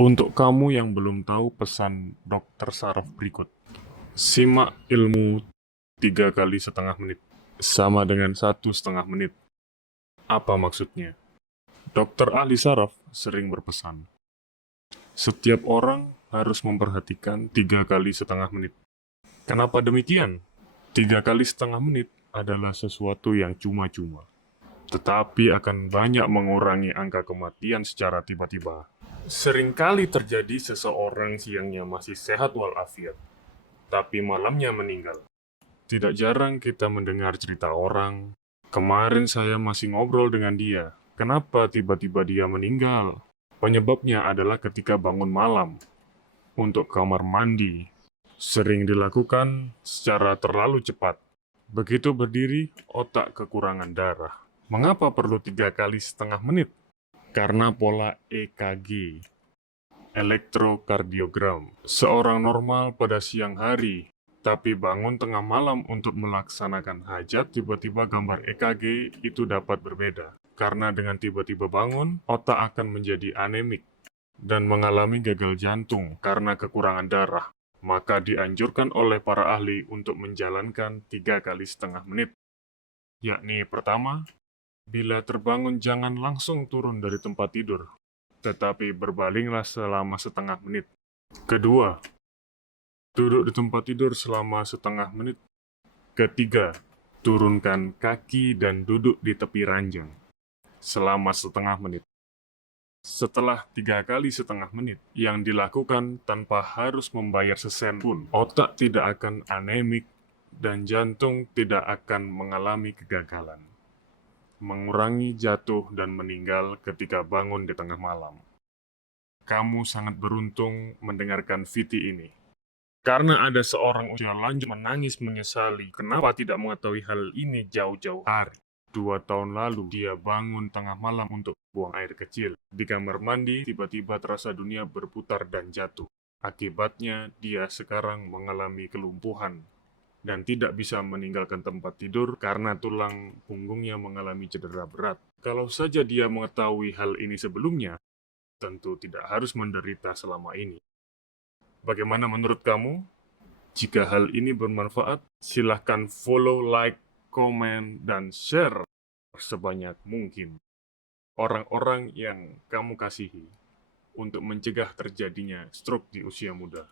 Untuk kamu yang belum tahu pesan Dokter Saraf berikut, simak ilmu 3 kali setengah menit, sama dengan 1,5 menit. Apa maksudnya? Dokter ahli saraf sering berpesan, setiap orang harus memperhatikan 3 kali setengah menit. Kenapa demikian? 3 kali setengah menit adalah sesuatu yang cuma-cuma, tetapi akan banyak mengurangi angka kematian secara tiba-tiba. Seringkali terjadi seseorang siangnya masih sehat walafiat, tapi malamnya meninggal. Tidak jarang kita mendengar cerita orang, kemarin saya masih ngobrol dengan dia, kenapa tiba-tiba dia meninggal? Penyebabnya adalah ketika bangun malam untuk kamar mandi. Sering dilakukan secara terlalu cepat. Begitu berdiri, otak kekurangan darah. Mengapa perlu 3 kali setengah menit? Karena pola EKG, elektrokardiogram. Seorang normal pada siang hari, tapi bangun tengah malam untuk melaksanakan hajat, tiba-tiba gambar EKG itu dapat berbeda. Karena dengan tiba-tiba bangun, otak akan menjadi anemik dan mengalami gagal jantung karena kekurangan darah. Maka dianjurkan oleh para ahli untuk menjalankan 3 kali setengah menit. Yakni pertama, bila terbangun jangan langsung turun dari tempat tidur, tetapi berbalinglah selama setengah menit. Kedua, duduk di tempat tidur selama setengah menit. Ketiga, turunkan kaki dan duduk di tepi ranjang selama setengah menit. Setelah 3 kali setengah menit yang dilakukan tanpa harus membayar sesen pun, otak tidak akan anemik dan jantung tidak akan mengalami kegagalan, mengurangi jatuh dan meninggal ketika bangun di tengah malam. Kamu sangat beruntung mendengarkan VT ini. Karena ada seorang usia lanjut menangis menyesali kenapa tidak mengetahui hal ini jauh-jauh hari. 2 tahun lalu, dia bangun tengah malam untuk buang air kecil. Di kamar mandi, tiba-tiba terasa dunia berputar dan jatuh. Akibatnya, dia sekarang mengalami kelumpuhan dan tidak bisa meninggalkan tempat tidur karena tulang punggungnya mengalami cedera berat. Kalau saja dia mengetahui hal ini sebelumnya, tentu tidak harus menderita selama ini. Bagaimana menurut kamu? Jika hal ini bermanfaat, silahkan follow, like, komen, dan share sebanyak mungkin orang-orang yang kamu kasihi untuk mencegah terjadinya stroke di usia muda.